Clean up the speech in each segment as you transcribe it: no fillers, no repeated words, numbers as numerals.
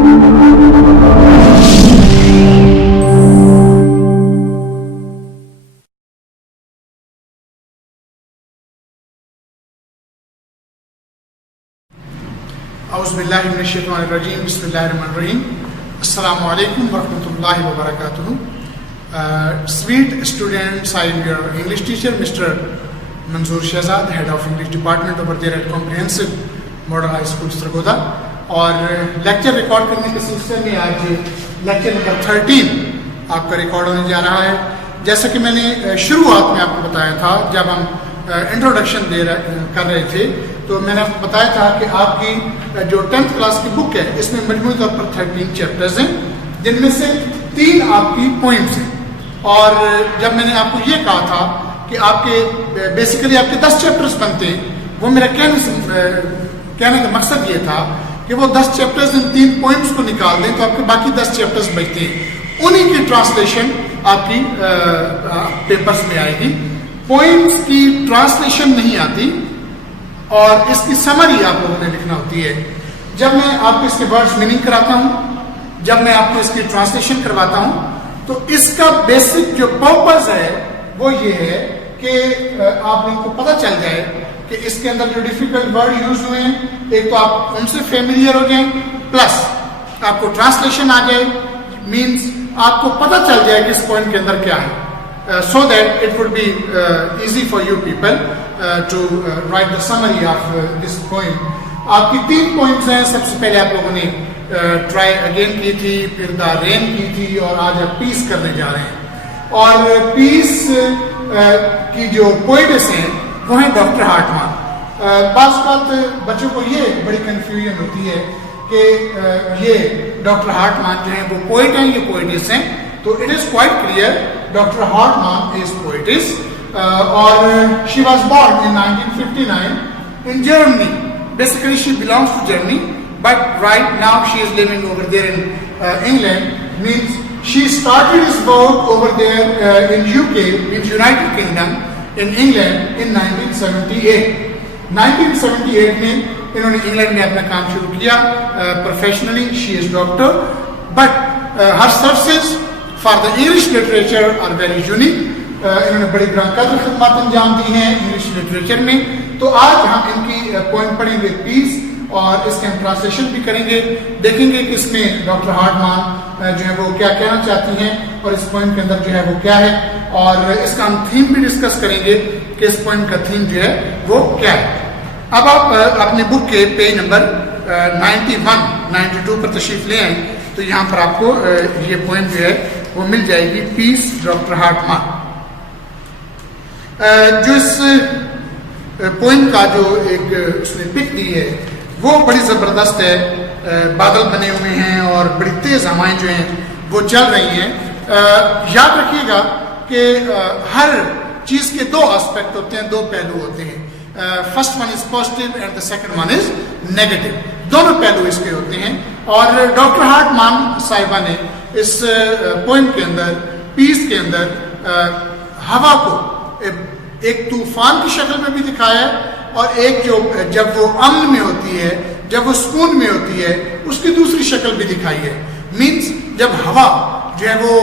اعوذ باللہ من الشیطان الرجیم بسم اللہ الرحمن الرحیم السلام علیکم ورحمۃ اللہ وبرکاتہ. Sweet students, I am your English teacher, Mr. Manzoor Shehzad, head of English department over there at Comprehensive Model High School Sragoda. اور لیکچر ریکارڈ کرنے کے سلسلے میں آج لیکچر نمبر 13 آپ کا ریکارڈ ہونے جا رہا ہے. جیسا کہ میں نے شروعات میں آپ کو بتایا تھا جب ہم انٹروڈکشن کر رہے تھے تو میں نے آپ کو بتایا تھا کہ آپ کی جو 10th کلاس کی بک ہے اس میں مجموعی طور پر 13 چیپٹرز ہیں جن میں سے 3 آپ کی پوئمز ہیں. اور جب میں نے آپ کو یہ کہا تھا کہ آپ کے بیسیکلی آپ کے 10 چیپٹرز بنتے ہیں, وہ میرا کہنے کا مقصد یہ تھا کہ وہ 10 چیپٹرز ان 3 پوئمز کو نکال دیں تو آپ کے باقی 10 چیپٹرز بچتے ہیں. انہی کی ٹرانسلیشن آپ کی پیپرز میں آئے گی. پوئمز کی ٹرانسلیشن نہیں آتی اور اس کی سمری آپ لوگوں نے لکھنا ہوتی ہے. جب میں آپ کو اس کے ورڈز میننگ کراتا ہوں, جب میں آپ کو اس کی ٹرانسلیشن کرواتا ہوں, تو اس کا بیسک جو پرپز ہے وہ یہ ہے کہ آپ لوگوں کو پتہ چل جائے کہ اس کے اندر جو ڈیفیکلٹ ورڈ یوز ہوئے ہیں ایک تو آپ ان سے فیملیئر ہو جائیں, پلس آپ کو ٹرانسلیشن آ جائے, مینس آپ کو پتہ چل جائے کہ اس پوائنٹ کے اندر کیا ہے, so that it would be easy for you people to write the summary of this poem. آپ کی 3 poems ہیں. سب سے پہلے آپ لوگوں نے ٹرائی اگین کی تھی, پھر دا رین کی تھی, اور آج آپ پیس کرنے جا رہے ہیں. اور پیس کی جو پوئٹس ہیں وہ ہیں ڈاکٹر ہارٹمان. بعض اوقات بچوں کو یہ بڑی کنفیوژن ہوتی ہے کہ یہ ڈاکٹر ہارٹمان جو ہیں وہ پوئٹ ہیں, یہ پوئٹس ہیں. تو it is quite clear doctor Hartmann is poets, اور she was born in 1959 in Germany. Basically she belongs to Germany, but right now she is living over there in England. Means she started his work over there in UK, means United Kingdom, in England in 1978. 1978 میں انہوں نے England میں اپنا کام شروع کیا professionally. She is doctor, but her services for the English literature are very unique. انہوں نے بڑی گران قدر خدمات انجام دی ہیں انگلش لٹریچر میں. تو آج ہم ان کی پوائنٹ پڑھیں گے پیس, اور اس کے ہم ٹرانسلیشن بھی کریں گے, دیکھیں گے کہ اس میں ڈاکٹر ہارٹمان جو ہے وہ کیا کہنا چاہتی ہیں اور اس پوائنٹ کے اندر جو ہے وہ کیا ہے, اور اس کا ہم تھیم بھی ڈسکس کریں گے کہ اس پوائنٹ کا تھیم جو ہے وہ کیا ہے. اب آپ اپنی بک کے پیج نمبر 92 پر تشریف لے آئیں تو یہاں پر آپ کو یہ پوائم جو ہے وہ مل جائے گی, پیس ڈاکٹر ہارٹمان. جو اس پوائم کا جو ایک اس نے پک دی ہے وہ بڑی زبردست ہے. بادل بنے ہوئے ہیں اور بڑی تیز ہوائیں جو ہیں وہ چل رہی ہیں. یاد رکھیے گا کہ ہر چیز کے 2 آسپیکٹ ہوتے ہیں, 2 پہلو ہوتے ہیں. First one is positive and the second one is negative. دونوں پہلو اس کے ہوتے ہیں. اور ڈاکٹر ہارٹمان صاحبہ نے اس پوئم کے اندر, پیس کے اندر, ہوا کو ایک طوفان کی شکل میں بھی دکھایا ہے, اور ایک جو جب وہ امن میں ہوتی ہے, جب وہ سکون میں ہوتی ہے, اس کی دوسری شکل بھی دکھائی ہے. مینس جب ہوا جو ہے وہ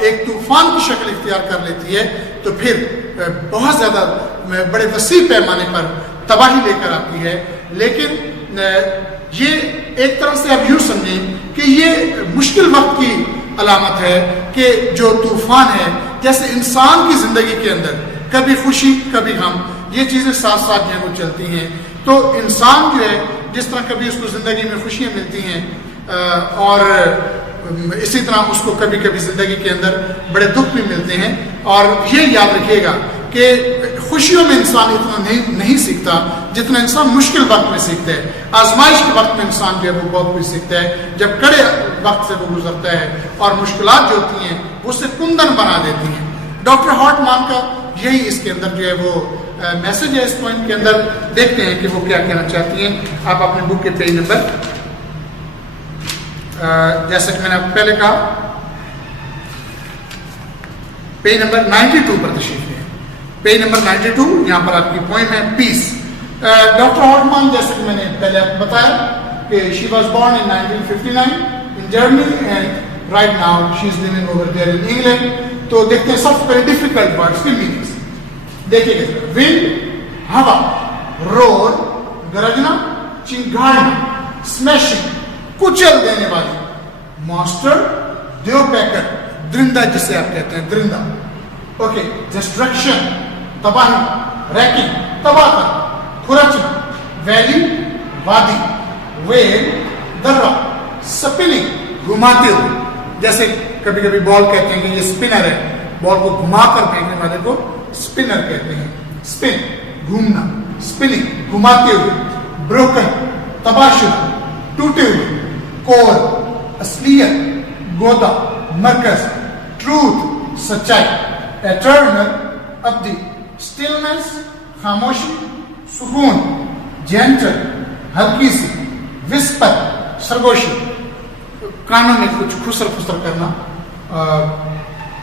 ایک طوفان کی شکل اختیار کر لیتی ہے تو پھر بہت زیادہ بڑے وسیع پیمانے پر تباہی لے کر آتی ہے. لیکن یہ ایک طرح سے آپ یوں سمجھیں کہ یہ مشکل وقت کی علامت ہے کہ جو طوفان ہے, جیسے انسان کی زندگی کے اندر کبھی خوشی کبھی غم, یہ چیزیں ساتھ ساتھ جو ہے وہ چلتی ہیں. تو انسان جو ہے جس طرح کبھی اس کو زندگی میں خوشیاں ملتی ہیں اور اسی طرح اس کو کبھی کبھی زندگی کے اندر بڑے دکھ بھی ملتے ہیں. اور یہ یاد رکھیے گا کہ خوشیوں میں انسان اتنا نہیں سیکھتا جتنا انسان مشکل وقت میں سیکھتا ہے. آزمائش کے وقت میں انسان جو ہے وہ بہت کچھ سیکھتا ہے, جب کڑے وقت سے وہ گزرتا ہے, اور مشکلات جو ہوتی ہیں وہ اسے کندن بنا دیتی ہیں. ڈاکٹر ہارٹمان کا یہی اس کے اندر جو ہے وہ میسج ہے. اس پوائنٹ کے اندر دیکھتے ہیں کہ وہ کیا کہنا چاہتی ہیں. آپ اپنے بک کے پیج نمبر, جیسا کہ میں نے آپ کو پہلے کہا, پیج نمبر 92 پر تشریف لیں. پیج نمبر 92, یہاں پر آپ کی پوائم ہے پیس. ڈاکٹر ہارٹمان جیسے کہ میں نے پہلے آپ کو بتایا کہ she was born in 1959 in Germany and right now she is living over there in England. تو دیکھتے ہیں سب سے پہلے ڈیفیکلٹ ورڈس کے میننگس دیکھیے گا. ونڈ ہوا, رور گرجنا, چنگاڑنا, اسمیشنگ کچل دینے والی, مانسٹر دیو پیکر درندہ جسے آپ کہتے ہیں درندہ, اوکے, ڈسٹرکشن تباہی, ریکنگ تباہ کر, کھرچنا, ویلی وادی, ویل درہ, سپننگ گھماتے ہوئے, جیسے کبھی کبھی بال کہتے ہیں کہ یہ اسپنر ہے, بال کو گھما کر پھینکنے والے کو اسپنر کہتے ہیں, اسپن گھومنا, اسپننگ گھماتے ہوئے, بروکن تباہ شدہ ٹوٹے ہوئے, کور اصلیت, گودا مرکز, ٹروتھ سچائی, ایٹرنل ابدی, اسٹلنس خاموشی سکون, جینٹل ہلکی سی, وسپر سرگوشی کانوں میں کچھ خسر خسر کرنا,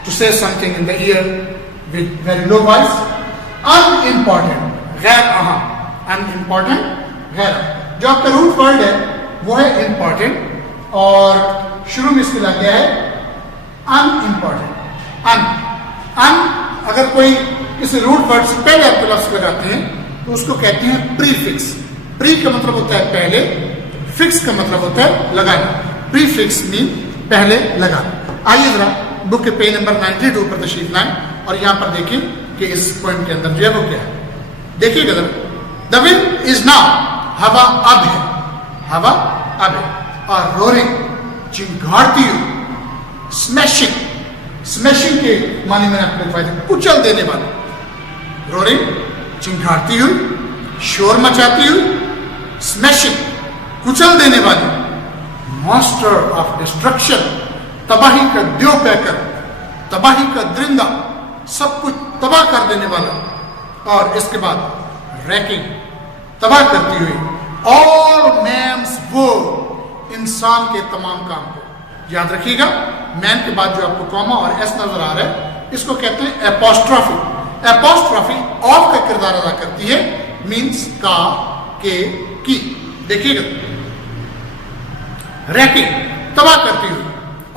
to say something in the air with very low voice. Unimportant غیر اہم, ان امپورٹنٹ غیر اہم. جو آپ کا روٹ ورڈ ہے وہ ہے امپورٹنٹ اور شروع میں اس کے لگ گیا ہے ان امپورٹنٹ. ان اگر کوئی کسی روٹ ورڈ سے پہلے آپ کے لفظ لگاتے ہیں تو اس کو کہتے ہیں پری فکس. پری کا مطلب ہوتا ہے پہلے, فکس کا مطلب ہوتا ہے لگانا. پری فکس مین پہلے لگانا. آئیے ذرا بک کے پیج نمبر 92 پر تشریف لائیں اور یہاں پر دیکھیں کہ اس پوائنٹ کے اندر جو ہے وہ کیا ہے. دیکھیے گا ذرا. دا ونڈ از ناؤ, ہوا اب ہے, ہوا اب ہے. اور رورنگ چنگھاڑتی ہوئی, اسمیشنگ, اسمیشنگ کے معنی میں نے آپ کو لکھوایا تھا کچل دینے والا. رورنگ چنگھاڑتی ہوئی, شور مچاتی ہوئی, اسمیشنگ کچل دینے والی, ماسٹر آف ڈسٹرکشن تباہی کا دیو پیکر, تباہی کا درندہ, سب کچھ تباہ کر دینے والا. اور اس کے بعد ریکنگ تباہ کرتی ہوئی, آل مینس ورک انسان کے تمام کام کو. یاد رکھیے گا مین کے بعد جو آپ کو کاما اور ایس نظر آ رہا ہے اس کو کہتے ہیں اپوسٹرافی. اپوسٹرافی آف کا کردار ادا کرتی ہے, مینس کا, کے, کی. دیکھیے گا ریکنگ تباہ کرتی ہوئی,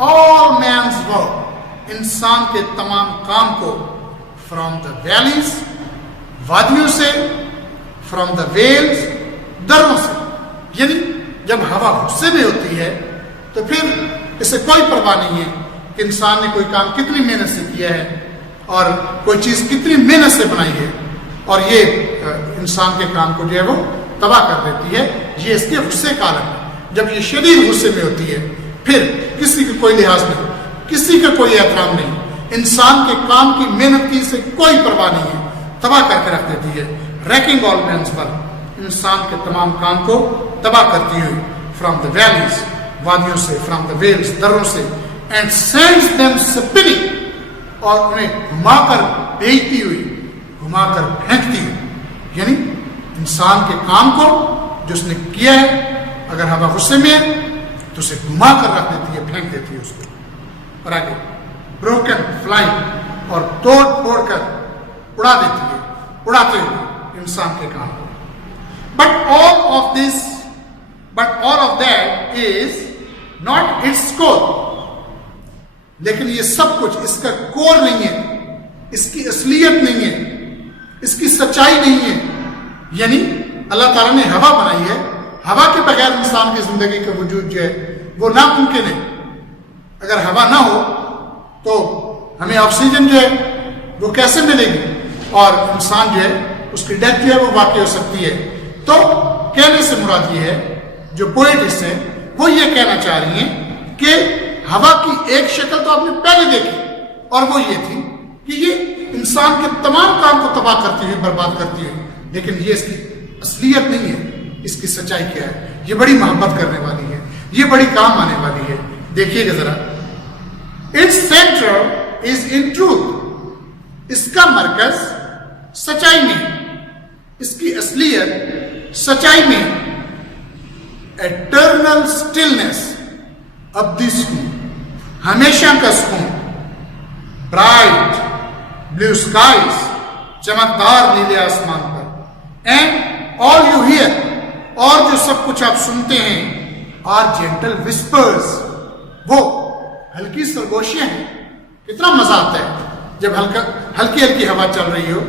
آل مینس ورک انسان کے تمام کام کو, فرام دا ویلیز وادیوں سے, فرام دا ویلز دروں سے. یعنی جب ہوا غصے میں ہوتی ہے تو پھر اسے کوئی پرواہ نہیں ہے کہ انسان نے کوئی کام کتنی محنت سے کیا ہے اور کوئی چیز کتنی محنت سے بنائی ہے, اور یہ انسان کے کام کو جو ہے وہ تباہ کر دیتی ہے. یہ اس کے غصے کا عالم ہے. جب یہ شدید غصے میں ہوتی ہے پھر کسی کا کوئی لحاظ نہیں, کسی کا کوئی احترام نہیں, انسان کے کام کی محنت کی سے کوئی پرواہ نہیں ہے, تباہ کر کے رکھ دیتی ہے. ریکنگ آل مینس ورک انسان کے تمام کام کو تباہ کرتی ہوئی, فرام دا ویلیز وادیوں سے, فرام دا ویلز دروں سے, اینڈ سینڈز دیم سپننگ اور انہیں گھما کر بھیجتی ہوئی, گھما کر پھینکتی ہوئی. یعنی انسان کے کام کو جو اس نے کیا ہے اگر ہوا غصے میں ہے تو اسے گھما کر رکھ دیتی ہے, پھینک دیتی ہے اس کو. اور آگے بروکن فلائنگ اور توڑ پھوڑ کر اڑا دیتی ہے, اڑاتے ہوئے انسان کے کام کو. But all of that is not its core. لیکن یہ سب کچھ اس کا کور نہیں ہے, اس کی اصلیت نہیں ہے, اس کی سچائی نہیں ہے. یعنی اللہ تعالیٰ نے ہوا بنائی ہے, ہوا کے بغیر انسان کی زندگی کا وجود جو ہے وہ ناممکن ہے. اگر ہوا نہ ہو تو ہمیں آکسیجن جو ہے وہ کیسے ملے گی, اور انسان جو ہے اس کی ڈیتھ جو ہے وہ واقع ہو سکتی ہے. تو کہنے سے مراد یہ ہے, جو پوئٹس ہیں وہ یہ کہنا چاہ رہی ہیں کہ ہوا کی ایک شکل تو آپ نے پہلے دیکھی اور وہ یہ تھی کہ یہ انسان کے تمام کام کو تباہ کرتی ہوئی, برباد کرتی ہوئی, لیکن یہ اس کی اصلیت نہیں ہے. اس کی سچائی کیا ہے؟ یہ بڑی محبت کرنے والی ہے, یہ بڑی کام آنے والی ہے. دیکھیے گا ذرا, its centre is in truth, اس کا مرکز سچائی میں, اس کی اصلیت سچائی میں. ایٹرنل اسٹلنس, ابدی سکون, ہمیشہ کا سکون. برائٹ بلو اسکائز, چمکدار نیلے آسمان پر. اینڈ آل یو ہیئر, اور جو سب کچھ آپ سنتے ہیں, are gentle whispers. وہ ہلکی سرگوشیاں ہیں. کتنا مزہ آتا ہے جب ہلکی ہلکی ہوا چل رہی ہو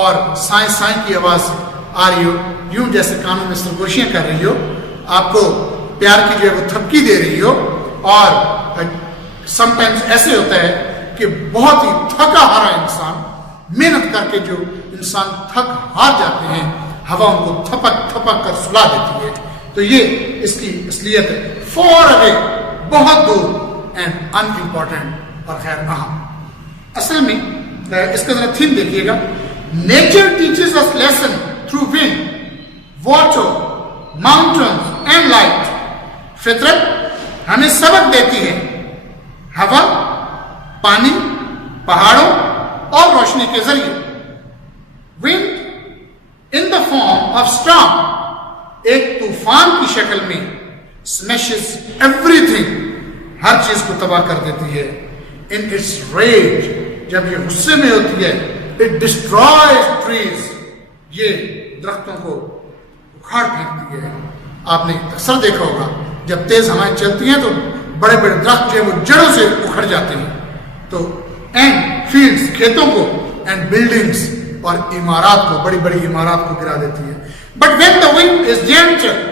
اور سائیں سائیں کی آواز آ رہی ہو, یوں جیسے کانوں میں سرگوشیاں کر رہی ہو, آپ کو پیار کی جو ہے وہ تھپکی دے رہی ہو. اور سم ٹائمز ایسے ہوتا ہے کہ بہت ہی تھکا ہارا انسان, محنت کر کے جو انسان تھک ہار جاتے ہیں, ہوا ان کو تھپک تھپک کر سلا دیتی ہے. تو یہ اس کی اصلیت ہے, فار اوے, بہت دور, اینڈ ان امپورٹنٹ, اور خیر اہم. اصل میں اس کا ذرا تھیم دیکھیے گا. Nature teaches us lesson through wind, water, mountains and light. فطرت ہمیں سبق دیتی ہے ہوا, پانی, پہاڑوں اور روشنی کے ذریعے. ونڈ ان دا فارم آف اسٹارم, ایک طوفان کی شکل میں, smashes everything, ہر چیز کو تباہ کر دیتی ہے. in its rage, جب یہ غصے میں ہوتی ہے, it destroys trees, یہ درختوں کو اکھاڑ پھینکتی ہے. آپ نے اکثر دیکھا ہوگا جب تیز ہوائیں چلتی ہیں تو بڑے بڑے درخت جو ہے وہ جڑوں سے اکھڑ جاتے ہیں. تو اینڈ فیلڈز, کھیتوں کو, اینڈ بلڈنگز, اور عمارات کو, بڑی بڑی عمارات کو گرا دیتی ہے. But when the wind is gentle,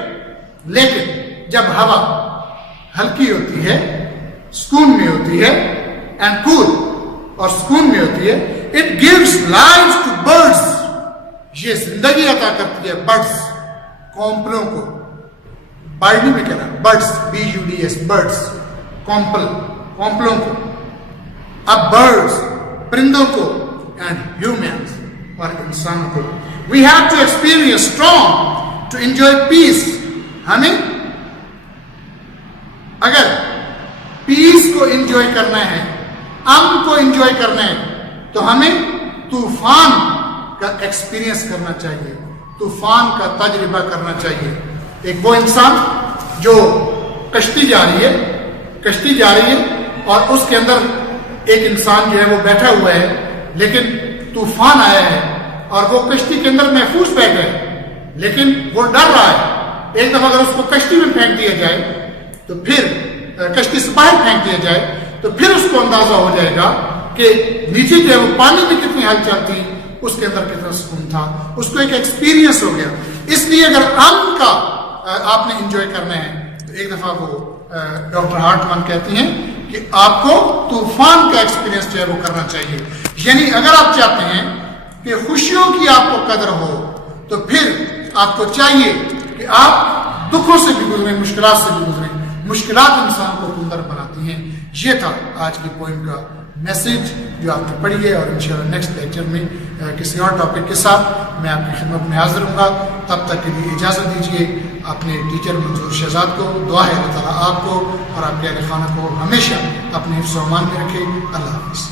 لیکن جب ہوا ہلکی ہوتی ہے, سکون میں ہوتی ہے, اینڈ کول, اور سکون میں ہوتی ہے, it gives life to birds, یہ زندگی عطا کرتی ہے برڈز, کونپلوں کو. برڈ میں کہنا برڈز, BUDS, برڈز, کونپل, کونپلوں کو. اب برڈز, پرندوں کو, اینڈ ہیومنز, اور انسانوں کو. We have to experience storm to enjoy peace. ہمیں اگر پیس کو انجوائے کرنا ہے, امن کو انجوائے کرنا ہے, تو ہمیں طوفان کا ایکسپیرینس کرنا چاہیے, طوفان کا تجربہ کرنا چاہیے. ایک وہ انسان جو کشتی جا رہی ہے اور اس کے اندر ایک انسان جو ہے وہ بیٹھا ہوا ہے, لیکن طوفان آیا ہے اور وہ کشتی کے اندر محفوظ بیٹھا ہے, لیکن وہ ڈر رہا ہے. ایک دفعہ اگر اس کو کشتی میں پھینک دیا جائے تو پھر کشتی سے باہر پھینک دیا جائے تو پھر اس کو اندازہ ہو جائے گا کہ نیچے جو ہے وہ پانی میں کتنی ہلچل تھی, اس کے اندر کتنا سکون تھا. اس کو ایک ایکسپیرینس ہو گیا. اس لیے اگر امن کا آپ نے انجوائے کرنا ہے تو ایک دفعہ وہ ڈاکٹر ہارٹمن کہتی ہیں کہ آپ کو طوفان کا ایکسپیرینس جو ہے وہ کرنا چاہیے. یعنی اگر آپ چاہتے ہیں کہ خوشیوں کی آپ کو قدر ہو تو پھر آپ کو چاہیے کہ آپ دکھوں سے بھی گزریں, مشکلات سے بھی گزریں. مشکلات انسان کو سندر بناتی ہیں. یہ تھا آج کی پوئم کا میسج جو آپ نے پڑھی ہے, اور انشاءاللہ نیکسٹ لیکچر میں کسی اور ٹاپک کے ساتھ میں آپ کی خدمت میں حاضر ہوں گا. تب تک کے لیے اجازت دیجیے. اپنے ٹیچر منظور شہزاد کو دعا ہے اللہ تعالیٰ آپ کو اور آپ کے اہل خانہ کو ہمیشہ اپنے حفظ و امان میں رکھے. اللہ حافظ.